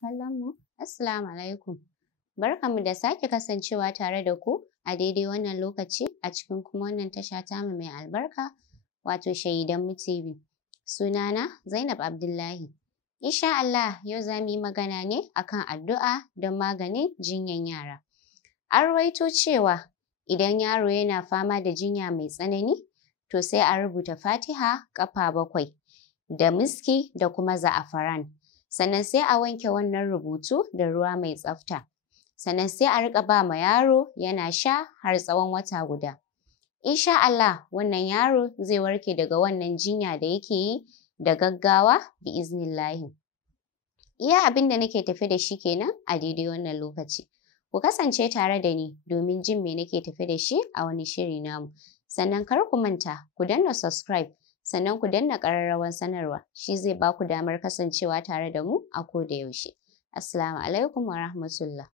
Kallonmu, Assalamu alaikum. Barkanmu da sake kasancewa tare da ku a daidai wannan lokaci a cikin kuma wannan tasha tamu mai albarka wato Shahidanmu TV. Sunana Zainab Abdullahi. Insha Allah yau za mu yi magana ne akan addu'a don maganin jinyan yara. An rawaito cewa idan yaro yana fama da jinya mai tsanani to sai a rubuta Fatiha ƙafa 7 da miski da kuma za'afaran. Sannan sai a wanke wannan rubutu da ruwa mai tsafta. Sannan sai a riƙa ba ma yaro yana sha har tsawon wata guda. Insha Allah wannan yaro zai warke daga wannan jinya da yake yi da gaggawa bi'iznillahi. Iya abin da nake tafe da shi kenan a daidai wannan lokaci. Ku kasance tare da ni domin jin me nake tafe da shi a wani shiri namu. Sannan kar ku manta ku danna subscribe sannan ku danna ƙararrawar sanarwa, shi zai ba ku damar kasancewa tare da mu a koda yaushe. Assalamu alaikum wa rahmatullah.